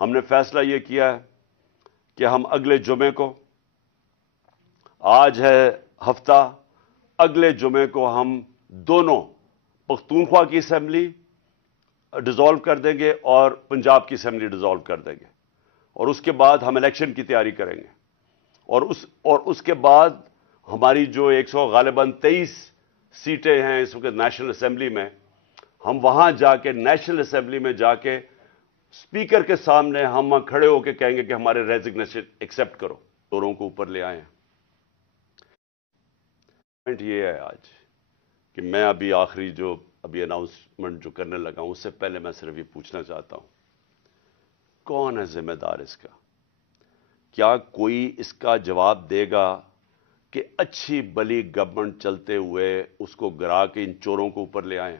ہم نے فیصلہ یہ کیا ہے کہ ہم اگلے جمعے کو، آج ہے ہفتہ، اگلے جمعے کو ہم دونوں پختونخوا کی اسمبلی ڈیزالو کر دیں گے اور پنجاب کی اسمبلی ڈیزالو کر دیں گے، اور اس کے بعد ہم الیکشن کی تیاری کریں گے، اور اس کے بعد ہماری جو 123 سیٹیں ہیں اس وقت نیشنل اسمبلی میں، ہم وہاں جا کے نیشنل اسمبلی میں جا کے اسپیکر کے سامنے ہم کھڑے ہو کے کہیں گے کہ ہمارے ریزگنیشن ایکسپٹ کرو، دونوں کو اوپر لے آئیں۔ پوائنٹ یہ ہے آج کہ میں ابھی اناؤنسمنٹ جو کرنے لگا ہوں، اس سے پہلے میں صرف یہ پوچھنا چاہتا ہوں، کون ہے ذمہ دار اس کا؟ کیا کوئی اس کا جواب دے گا کہ اچھی بلی گورنمنٹ چلتے ہوئے اس کو گرا کے ان چوروں کو اوپر لے آئیں؟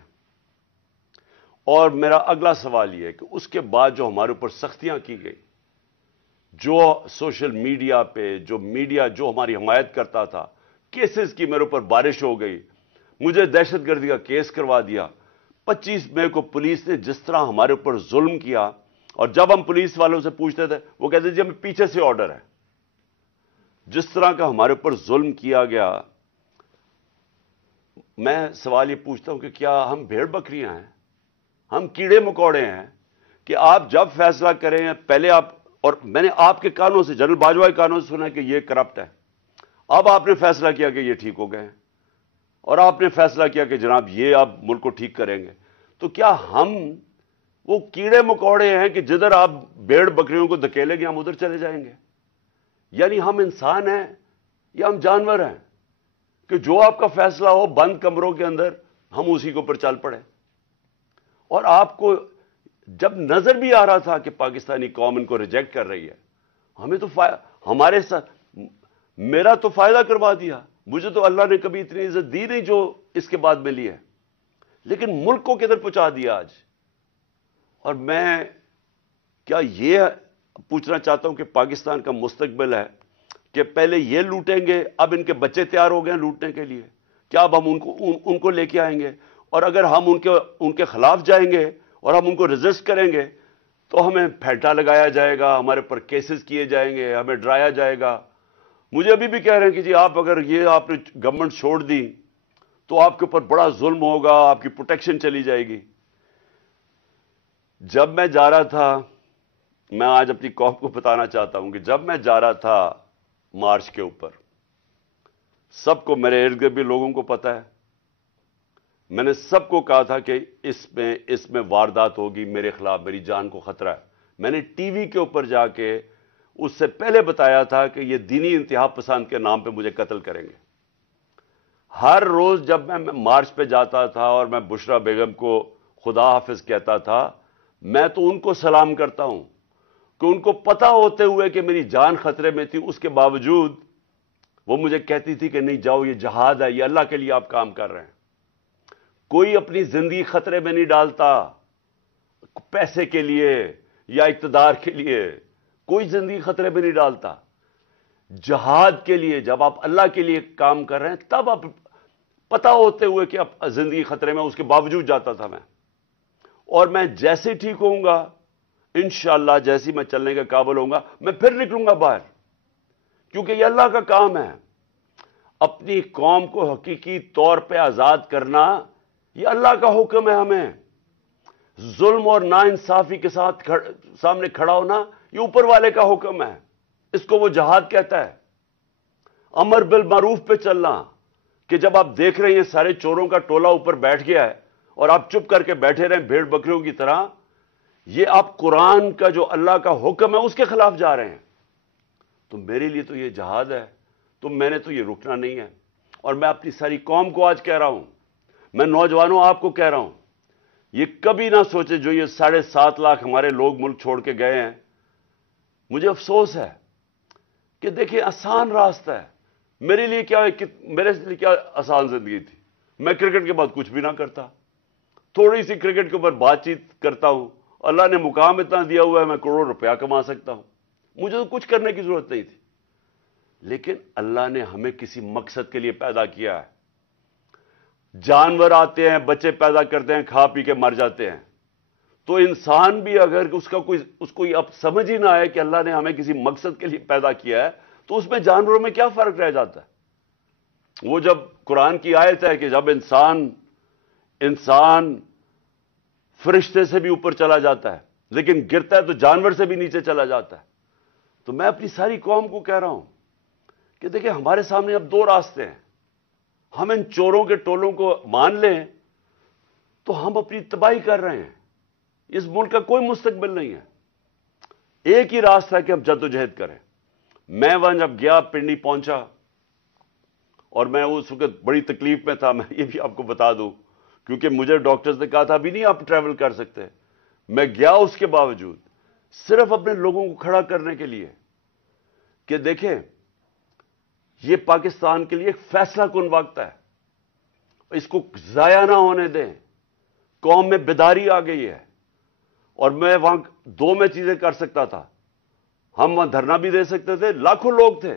اور میرا اگلا سوال یہ ہے کہ اس کے بعد جو ہمارے اوپر سختیاں کی گئی، جو سوشل میڈیا پہ جو ہماری حمایت کرتا تھا، کیسز کی میرے اوپر بارش ہو گئی، مجھے دہشت گردی کا کیس کروا دیا، 25 مئی کو پولیس نے جس طرح ہمارے اوپر ظلم کیا، اور جب ہم پولیس والوں سے پوچھتے تھے وہ کہتے جی ہمیں پیچھے سے آرڈر ہے، جس طرح کا ہمارے اوپر ظلم کیا گیا۔ میں سوال یہ پوچھتا ہوں کہ کیا ہم بھیڑ بکریاں ہیں؟ ہم کیڑے مکوڑے ہیں کہ آپ جب فیصلہ کریں پہلے اور میں نے آپ کے کانوں سے، جنرل باجوہ کے کانوں سے سنا کہ یہ کرپٹ ہے، اب آپ نے فیصلہ کیا کہ یہ ٹھیک ہو گئے ہیں، اور آپ نے فیصلہ کیا کہ جناب یہ آپ ملک کو ٹھیک کریں گے، تو کیا ہم وہ کیڑے مکوڑے ہیں کہ جدھر آپ بھیڑ بکریوں کو دھکیلیں گے ہم ادھر چلے جائیں گے؟ یعنی ہم انسان ہیں یا ہم جانور ہیں کہ جو آپ کا فیصلہ ہو بند کمروں کے اندر ہم اسی کے اوپر چل پڑے؟ اور آپ کو جب نظر بھی آ رہا تھا کہ پاکستانی قوم ان کو ریجیکٹ کر رہی ہے، ہمیں تو ہمارے ساتھ میرا تو فائدہ کروا دیا، مجھے تو اللہ نے کبھی اتنی عزت دی نہیں جو اس کے بعد ملی ہے، لیکن ملک کو کدھر پہنچا دیا آج۔ اور میں کیا یہ پوچھنا چاہتا ہوں کہ پاکستان کا مستقبل ہے کہ پہلے یہ لوٹیں گے، اب ان کے بچے تیار ہو گئے ہیں لوٹنے کے لیے، کیا اب ہم ان کو لے کے آئیں گے؟ اور اگر ہم ان کے خلاف جائیں گے اور ہم ان کو ریزسٹ کریں گے تو ہمیں پھیٹا لگایا جائے گا، ہمارے پر کیسز کیے جائیں گے، ہمیں ڈرایا جائے گا۔ مجھے ابھی بھی کہہ رہے ہیں کہ جی آپ اگر آپ نے گورنمنٹ چھوڑ دی تو آپ کے اوپر بڑا ظلم ہوگا، آپ کی پروٹیکشن چلی جائے گی۔ جب میں جا رہا تھا، میں آج اپنی قوم کو بتانا چاہتا ہوں کہ جب میں جا رہا تھا مارچ کے اوپر، سب کو، میرے ارد گرد بھی لوگوں کو پتا ہے، میں نے سب کو کہا تھا کہ اس میں واردات ہوگی، میرے خلاف میری جان کو خطرہ ہے۔ میں نے ٹی وی کے اوپر جا کے اس سے پہلے بتایا تھا کہ یہ دینی انتہا پسند کے نام پہ مجھے قتل کریں گے۔ ہر روز جب میں مارچ پہ جاتا تھا اور میں بشرا بیگم کو خدا حافظ کہتا تھا، میں تو ان کو سلام کرتا ہوں کہ ان کو پتا ہوتے ہوئے کہ میری جان خطرے میں تھی، اس کے باوجود وہ مجھے کہتی تھی کہ نہیں جاؤ، یہ جہاد ہے، یہ اللہ کے لیے آپ کام کر رہے ہیں۔ کوئی اپنی زندگی خطرے میں نہیں ڈالتا پیسے کے لیے یا اقتدار کے لیے، کوئی زندگی خطرے میں نہیں ڈالتا۔ جہاد کے لیے جب آپ اللہ کے لیے کام کر رہے ہیں تب آپ پتا ہوتے ہوئے کہ اب زندگی خطرے میں، اس کے باوجود جاتا تھا میں۔ اور میں جیسے ٹھیک ہوں گا انشاءاللہ، جیسی میں چلنے کے قابل ہوں گا، میں پھر نکلوں گا باہر، کیونکہ یہ اللہ کا کام ہے۔ اپنی قوم کو حقیقی طور پہ آزاد کرنا یہ اللہ کا حکم ہے ہمیں۔ ظلم اور ناانصافی کے ساتھ سامنے کھڑا ہونا یہ اوپر والے کا حکم ہے، اس کو وہ جہاد کہتا ہے۔ امر بالمعروف پہ چلنا، کہ جب آپ دیکھ رہے ہیں سارے چوروں کا ٹولہ اوپر بیٹھ گیا ہے اور آپ چپ کر کے بیٹھے رہیں بھیڑ بکریوں کی طرح، یہ آپ قرآن کا جو اللہ کا حکم ہے اس کے خلاف جا رہے ہیں۔ تو میرے لیے تو یہ جہاد ہے، تو میں نے تو یہ رکنا نہیں ہے۔ اور میں اپنی ساری قوم کو آج کہہ رہا ہوں، میں نوجوانوں آپ کو کہہ رہا ہوں، یہ کبھی نہ سوچے جو یہ 7.5 لاکھ ہمارے لوگ ملک چھوڑ کے گئے ہیں۔ مجھے افسوس ہے کہ دیکھیں آسان راستہ ہے، میرے لیے کیا آسان زندگی تھی، میں کرکٹ کے بعد کچھ بھی نہ کرتا، تھوڑی سی کرکٹ کے اوپر بات چیت کرتا ہوں، اللہ نے مقام اتنا دیا ہوا ہے میں کروڑوں روپیہ کما سکتا ہوں، مجھے تو کچھ کرنے کی ضرورت نہیں تھی۔ لیکن اللہ نے ہمیں کسی مقصد کے لیے پیدا کیا ہے۔ جانور آتے ہیں، بچے پیدا کرتے ہیں، کھا پی کے مر جاتے ہیں، تو انسان بھی اگر اس کو اب سمجھ ہی نہ آئے کہ اللہ نے ہمیں کسی مقصد کے لیے پیدا کیا ہے، تو اس میں جانوروں میں کیا فرق رہ جاتا ہے؟ وہ جب قرآن کی آیت ہے کہ جب انسان فرشتے سے بھی اوپر چلا جاتا ہے لیکن گرتا ہے تو جانور سے بھی نیچے چلا جاتا ہے. تو میں اپنی ساری قوم کو کہہ رہا ہوں کہ دیکھیں ہمارے سامنے اب دو راستے ہیں. ہم ان چوروں کے ٹولوں کو مان لیں تو ہم اپنی تباہی کر رہے ہیں. اس ملک کا کوئی مستقبل نہیں ہے. ایک ہی راستہ ہے کہ ہم جدوجہد کریں. میں وہاں جب گیا پنڈی پہنچا اور میں اس وقت بڑی تکلیف میں تھا، میں یہ بھی آپ کو بتا دوں، کیونکہ مجھے ڈاکٹرز نے کہا تھا ابھی نہیں آپ ٹریول کر سکتے. میں گیا اس کے باوجود صرف اپنے لوگوں کو کھڑا کرنے کے لیے کہ دیکھیں یہ پاکستان کے لیے ایک فیصلہ کن وقت ہے، اس کو ضائع نہ ہونے دیں. قوم میں بیداری آ گئی ہے. اور میں وہاں دو میں چیزیں کر سکتا تھا. ہم وہاں دھرنا بھی دے سکتے تھے، لاکھوں لوگ تھے.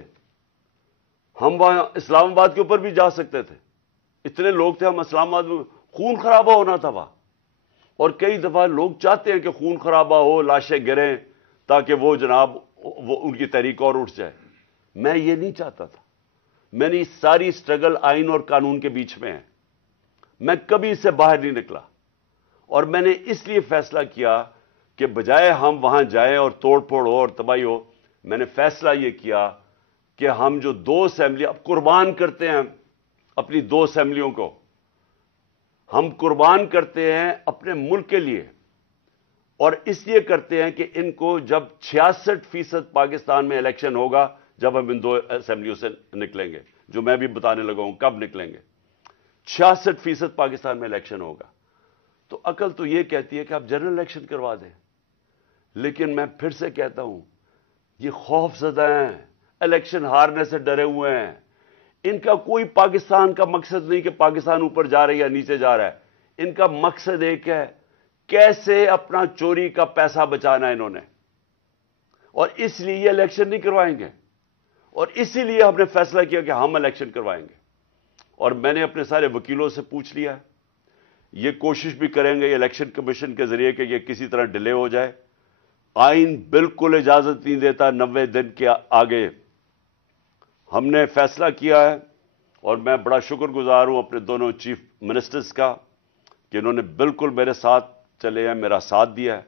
ہم وہاں اسلام آباد کے اوپر بھی جا سکتے تھے، اتنے لوگ تھے. ہم اسلام آباد میں خون خرابہ ہونا تھا وہاں، اور کئی دفعہ لوگ چاہتے ہیں کہ خون خرابہ ہو، لاشیں گریں تاکہ وہ جناب وہ ان کی تحریک اور اٹھ جائے. میں یہ نہیں چاہتا تھا. میں نے ساری سٹرگل آئین اور قانون کے بیچ میں ہے. میں کبھی اس سے باہر نہیں نکلا. اور میں نے اس لیے فیصلہ کیا کہ بجائے ہم وہاں جائیں اور توڑ پھوڑ ہو اور تباہی ہو، میں نے فیصلہ یہ کیا کہ ہم جو دو اسمبلی اب قربان کرتے ہیں اپنی دو اسمبلیوں کو، ہم قربان کرتے ہیں اپنے ملک کے لیے. اور اس لیے کرتے ہیں کہ ان کو جب 66% پاکستان میں الیکشن ہوگا، جب ہم ان دو اسمبلیوں سے نکلیں گے، جو میں بھی بتانے لگا ہوں کب نکلیں گے، 66% پاکستان میں الیکشن ہوگا. تو عقل تو یہ کہتی ہے کہ آپ جنرل الیکشن کروا دیں. لیکن میں پھر سے کہتا ہوں یہ خوف زدہ ہیں، الیکشن ہارنے سے ڈرے ہوئے ہیں. ان کا کوئی پاکستان کا مقصد نہیں کہ پاکستان اوپر جا رہا ہے یا نیچے جا رہا ہے. ان کا مقصد ایک ہے، کیسے اپنا چوری کا پیسہ بچانا ہے انہوں نے. اور اس لیے یہ الیکشن نہیں کروائیں گے. اور اسی لیے ہم نے فیصلہ کیا کہ ہم الیکشن کروائیں گے. اور میں نے اپنے سارے وکیلوں سے پوچھ لیا ہے، یہ کوشش بھی کریں گے الیکشن کمیشن کے ذریعے کہ یہ کسی طرح ڈیلے ہو جائے. آئین بالکل اجازت نہیں دیتا 90 دن کے آگے. ہم نے فیصلہ کیا ہے اور میں بڑا شکر گزار ہوں اپنے دونوں چیف منسٹرز کا کہ انہوں نے بالکل میرے ساتھ چلے ہیں، میرا ساتھ دیا ہے.